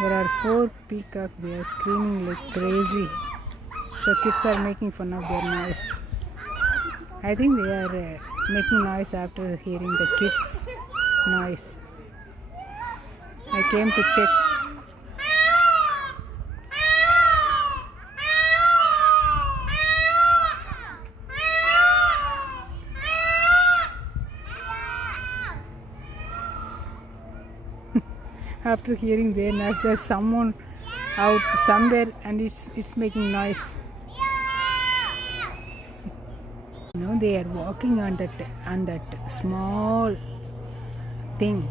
There are four peacocks. They are screaming like crazy. So kids are making fun of their noise. I think they are making noise after hearing the kids' noise. I came to check. After hearing their noise, there's someone out somewhere and it's making noise. They are walking on that small thing.